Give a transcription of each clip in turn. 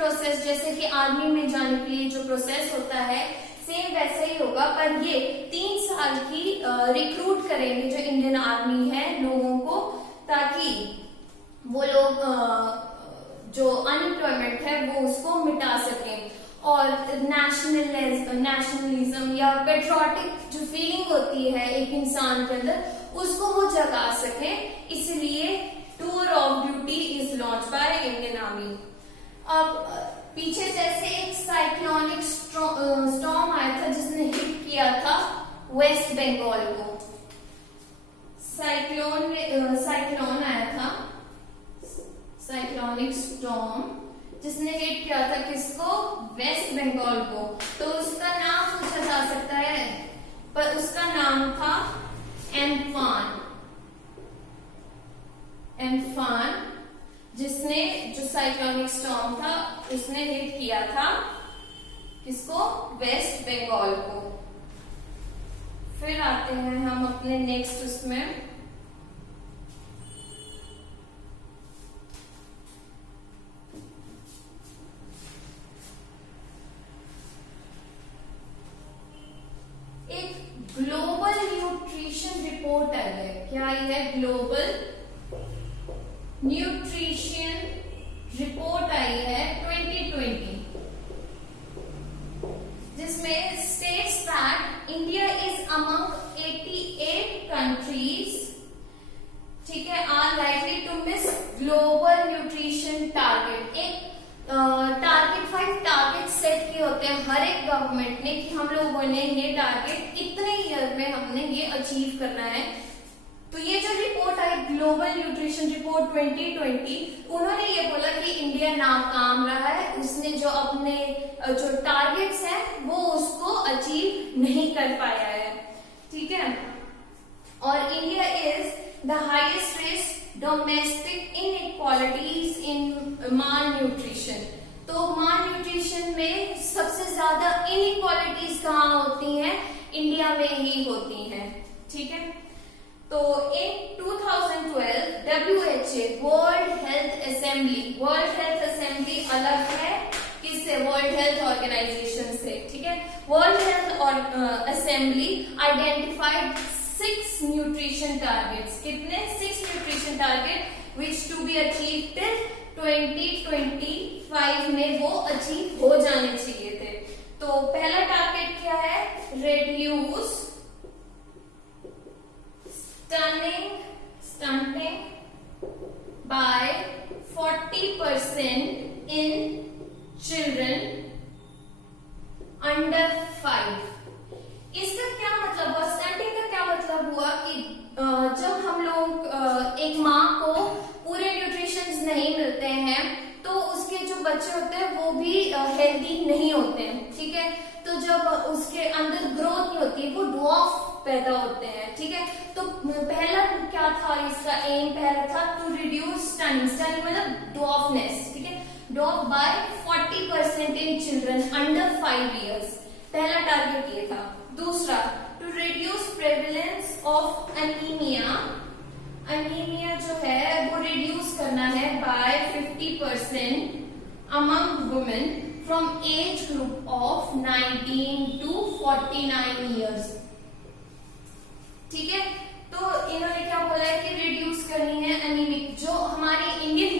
Process जैसे कि army में जाने के लिए जो प्रोसेस होता है सेम वैसे ही होगा, पर ये 3 साल की रिक्रूट करेंगे जो इंडियन आर्मी है लोगों को, ताकि वो लोग जो अनएम्प्लॉयमेंट है वो उसको मिटा सकें और नेशनलिज्म या पेट्रियोटिक जो फीलिंग होती है एक इंसान के अंदर उसको वो जगा सके। इसलिए tour of duty is launch by Indian army. अब पीछे जैसे एक साइक्लोनिक स्टॉर्म आया था जिसने हिट किया था वेस्ट बंगाल को, साइक्लोन आया था, साइक्लोनिक स्टॉर्म जिसने हिट किया था किसको, वेस्ट बंगाल को। तो उसका नाम पूछा जा सकता है, पर उसका नाम था एम्फान, जिसने जो साइक्लोनिक स्टॉर्म था उसने हिट किया था किसको, वेस्ट बंगाल को। फिर आते हैं हम अपने नेक्स्ट उसमें, एक ग्लोबल न्यूट्रिशन रिपोर्ट आई है। क्या है, ग्लोबल न्यूट्रिशन रिपोर्ट आई है 2020, जिसमें states that India is among 88 countries, ठीक है, are likely to miss global nutrition target. एक टारगेट 5 टारगेट सेट किए होते हैं हर एक गवर्नमेंट ने कि हम लोगों ने ये टारगेट इतने ईयर में हमने ये अचीव करना है। तो ये जो रिपोर्ट आई ग्लोबल न्यूट्रिशन रिपोर्ट 2020, उन्होंने ये बोला कि इंडिया नाकाम रहा है, उसने जो अपने जो टारगेट्स हैं वो उसको अचीव नहीं कर पाया है, ठीक है। और India is the highest risk domestic inequalities in mall nutrition. तो माल न्यूट्रिशन में सबसे ज्यादा इनइक्वालिटीज कहाँ होती हैं, इंडिया में ही होती हैं, ठीक है। तो in 2012 WHO world health assembly अलग है किससे, वर्ल्ड हेल्थ ऑर्गेनाइजेशन से, ठीक है। World health assembly identified 6 nutrition targets, कितने, 6 nutrition target which to be achieve till 2025 में वो अचीव हो जाने चाहिए थे। तो पहला टारगेट क्या है, reduce stunting by 40% in children under 5। इसका क्या मतलब हुआ, स्टंटिंग का क्या मतलब हुआ कि जब हम लोग एक माँ को पूरे न्यूट्रिशंस नहीं मिलते हैं तो उसके जो बच्चे होते हैं वो भी हेल्दी नहीं होते हैं, ठीक है। तो जब उसके अंदर ग्रोथ नहीं होती वो ड्वार्फ पैदा होते हैं, ठीक है। तो पहला क्या था इसका एम, पहला था टू रिड्यूस स्टनिंग मतलब ड्वार्फनेस, ठीक है, dwarf by 40% in children under 5 years, पहला टारगेट ये था। दूसरा, to reduce prevalence of anaemia जो है वो रिड्यूस करना है by 50% among women from age group of 19 to 49 years, ठीक है। तो इन्होंने क्या बोला है कि रिड्यूस करनी है एनीमिक, जो हमारी Indian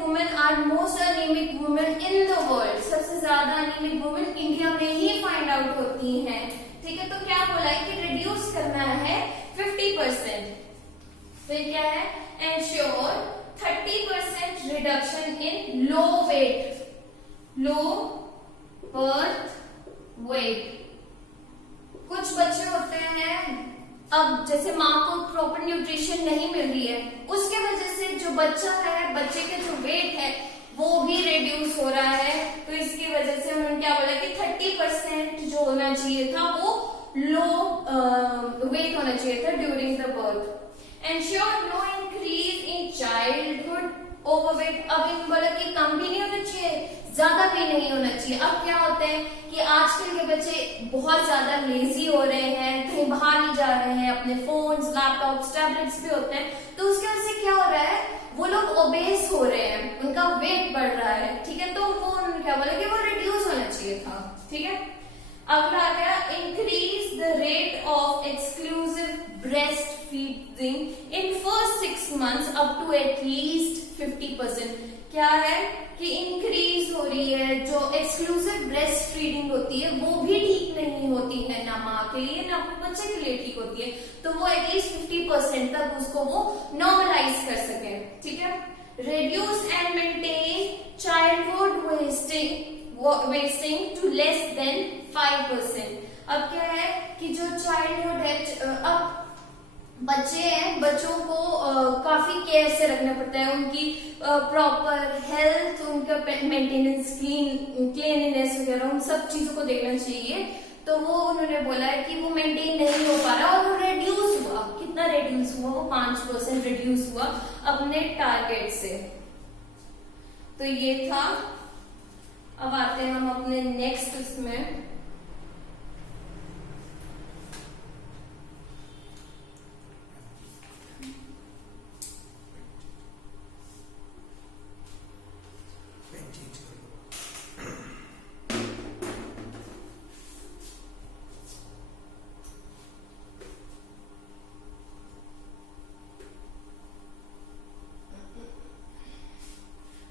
women are most anaemic women in the world, सबसे ज्यादा एनीमिक वुमेन इंडिया में ही फाइंड आउट होती हैं, ठीक है। तो क्या बोला है कि रिड्यूस करना है 50%। फिर क्या है, ensure 30% reduction in low birth weight. कुछ बच्चे होते हैं, अब जैसे माँ को प्रॉपर न्यूट्रिशन नहीं मिल रही है, उसके वजह से जो बच्चा है, बच्चे के जो वेट है वो भी रिड्यूस हो रहा है। तो इसकी वजह से उन्होंने क्या बोला कि 30% जो होना चाहिए था वो लो वेट होना चाहिए था during the birth. Ensure no increase in childhood overweight. अब इन बोला कि कम भी नहीं होना चाहिए, ज्यादा भी नहीं होना चाहिए। अब क्या होता है कि आजकल के बच्चे बहुत ज्यादा लेजी हो रहे हैं, कहीं बाहर नहीं जा रहे हैं, अपने फोन्स, लैपटॉप्स, टैबलेट्स भी होते हैं, तो उसकी वजह से क्या हो रहा है, वो लोग ओबेस हो रहे हैं, उनका वेट बढ़ रहा है, ठीक है। अगला आ गया increase the rate of exclusive breast feeding in first 6 months up to at least 50%। क्या है कि इंक्रीज हो रही है, जो एक्सक्लूसिव ब्रेस्ट फीडिंग होती है वो भी ठीक नहीं होती है, ना माँ के लिए ना बच्चे के लिए ठीक होती है, तो वो एटलीस्ट 50% तक उसको वो नॉर्मलाइज कर सके। ठीक है, reduce and maintain childhood wasting to less than 5%। अब क्या है कि जो चाइल्डहुड है, अब बच्चे हैं, बच्चों को काफी केयर से रखना पड़ता है, उनकी प्रॉपर हेल्थ, उनका मेंटेनेंस, क्लीनलीनेस वगैरह उन सब चीजों को देखना चाहिए। तो वो उन्होंने बोला है कि वो मेंटेन नहीं हो पा रहा और वो रेड्यूस हुआ। कितना रेड्यूस हुआ? वो 5% रेड्यूस हुआ अपने टारगेट से। तो ये था। अब आते हैं हम अपने नेक्स्ट उसमें।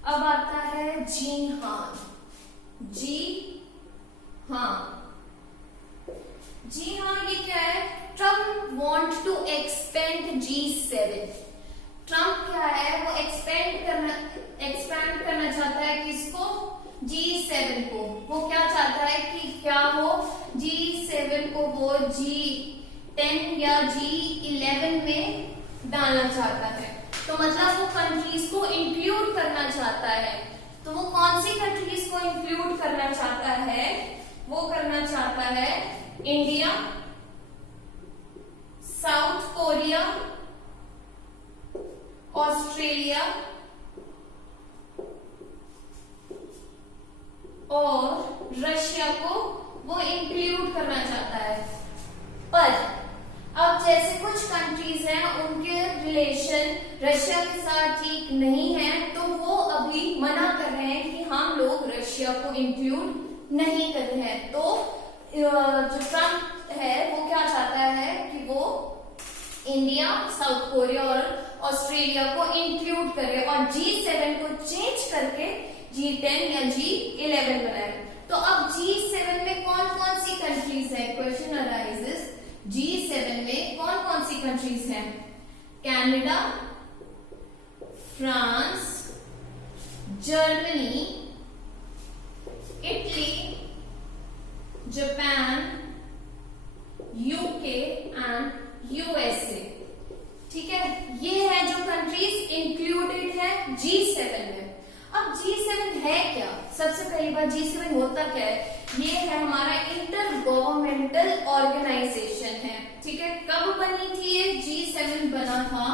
अब आता है जी हाँ। जी हाँ, जी हाँ ये क्या है? Trump want to expand G7। Trump क्या है? वो एक्सपेंड करना चाहता है किसको? G7 को। वो क्या चाहता है कि क्या हो? G7 को वो G10 या G11 में डालना चाहता है। तो मतलब वो कंट्रीज को इंक्लूड करना चाहता है। तो वो कौन सी कंट्रीज को इंक्लूड करना चाहता है? वो करना चाहता है इंडिया, साउथ कोरिया, ऑस्ट्रेलिया और रशिया को वो इंक्लूड करना चाहता है। पर अब जैसे कुछ कंट्रीज हैं, उनके रिलेशन रशिया के साथ ठीक नहीं है, तो वो अभी मना कर रहे हैं कि हम लोग रशिया को इंक्लूड नहीं कर रहे हैं। तो जो ट्रम्प है वो क्या चाहता है कि वो इंडिया, साउथ कोरिया और ऑस्ट्रेलिया को इंक्लूड करे और G7 को चेंज करके G10 या G11 बनाए। तो अब G7 में कौन कौन सी कंट्रीज है? क्वेश्चन अराइजेस, G7 में कौन कौन सी कंट्रीज हैं? Canada, France, Germany, Italy, Japan, UK and USA. ठीक है, ये है जो कंट्रीज इंक्लूडेड है G7 में। अब G7 है क्या? सबसे पहली बात, G7 होता क्या है? ये है हमारा इंटर गवर्नमेंटल ऑर्गेनाइजेशन है। ठीक है, कब बनी थी ये? G7 बना था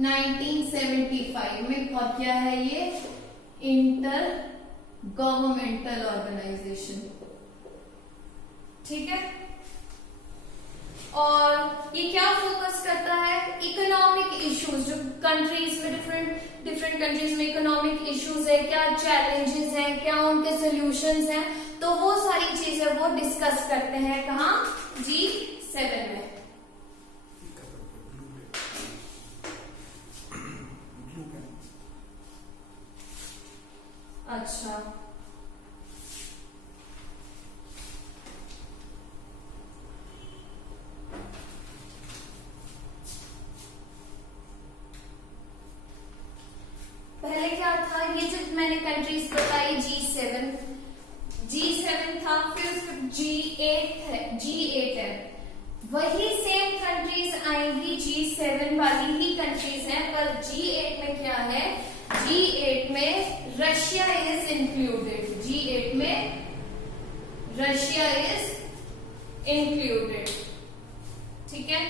1975 में। और क्या है ये? Inter governmental organisation. ठीक है, और ये क्या फोकस करता है? इकोनॉमिक इश्यूज, जो कंट्रीज में डिफरेंट कंट्रीज में इकोनॉमिक इश्यूज है, क्या चैलेंजेस हैं, क्या उनके सॉल्यूशंस हैं, तो वो सारी चीजें वो डिस्कस करते हैं। कहाँ? G7 में। अच्छा, पहले क्या था? ये जो मैंने कंट्रीज बताई G7 था, फिर G8 है। वही सेम कंट्रीज आएंगी, G7 वाली ही कंट्रीज हैं, पर G8 में क्या है? G8 में रशिया इज इंक्लूडेड। G8 में रशिया इज इंक्लूडेड। ठीक है,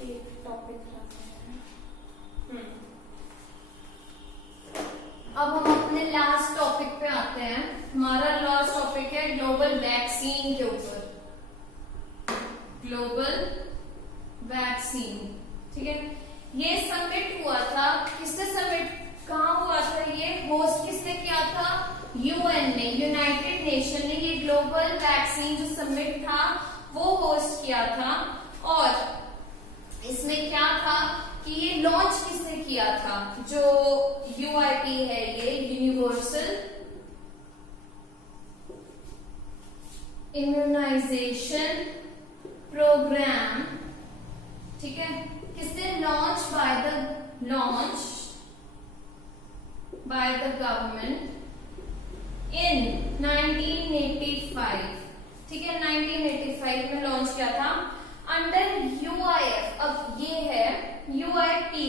एक टॉपिक खराब है। अब हम अपने लास्ट टॉपिक पे आते हैं। हमारा लास्ट टॉपिक है ग्लोबल वैक्सीन के ऊपर। ग्लोबल वैक्सीन, ठीक है। ये समिट हुआ था, किसने समिट, कहाँ हुआ था ये, होस्ट किसने किया था, यूएन ने, यूनाइटेड नेशन ने ये ग्लोबल वैक्सीन जो समिट था वो होस्ट किया था। और इसमें क्या था कि ये लॉन्च किसने किया था, जो यूआईपी है, ये यूनिवर्सल इम्यूनाइजेशन प्रोग्राम, ठीक है, किसने launch by the government in 1985, ठीक है, 1985 में लॉन्च किया था अंडर यूआईएफ। अब ये है यूआईपी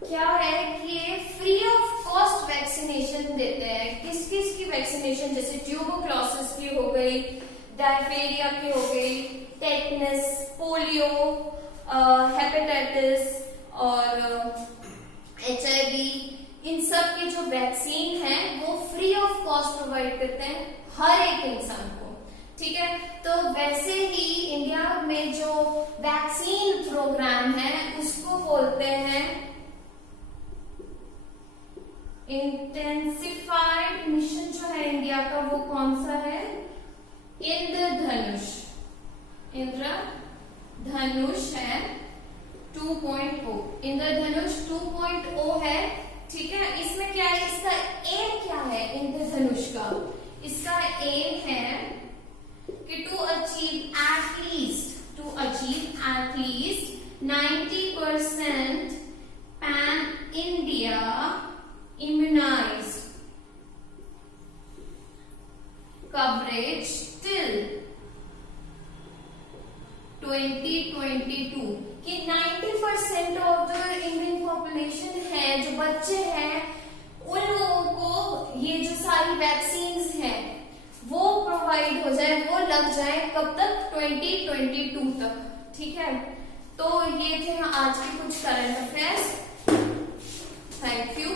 क्या है कि ये फ्री ऑफ कॉस्ट वैक्सीनेशन देते हैं। किस किस की वैक्सीनेशन, जैसे ट्यूबरक्लोसिस की हो गई, डायफेरिया की हो गई, टेटनस, पोलियो, हेपेटाइटिस और HIV, इन सब के जो वैक्सीन है वो फ्री ऑफ कॉस्ट प्रोवाइड करते हैं हर एक इंसान को, ठीक है। तो वैसे ही इंडिया में जो वैक्सीन प्रोग्राम है उसको बोलते हैं इंटेंसिफाइड मिशन। जो है इंडिया का वो कौन सा है, इंद्रधनुष। इंद्रधनुष है 2.0, इंद्रधनुष 2.0 है, ठीक है। इसमें क्या है, इसका एम क्या है इंद्रधनुष का, इसका एम है कि to achieve at least 90% pan India immunised coverage till 2022, कि 90% ऑफ द इंडियन पॉपुलेशन है, जो बच्चे हैं, उन लोगों को ये जो सारी वैक्सीन्स हैं वो प्रोवाइड हो जाए, वो लग जाए, कब तक, 2022 तक, ठीक है। तो ये थे आज के कुछ करंट अफेयर्स। Thank you.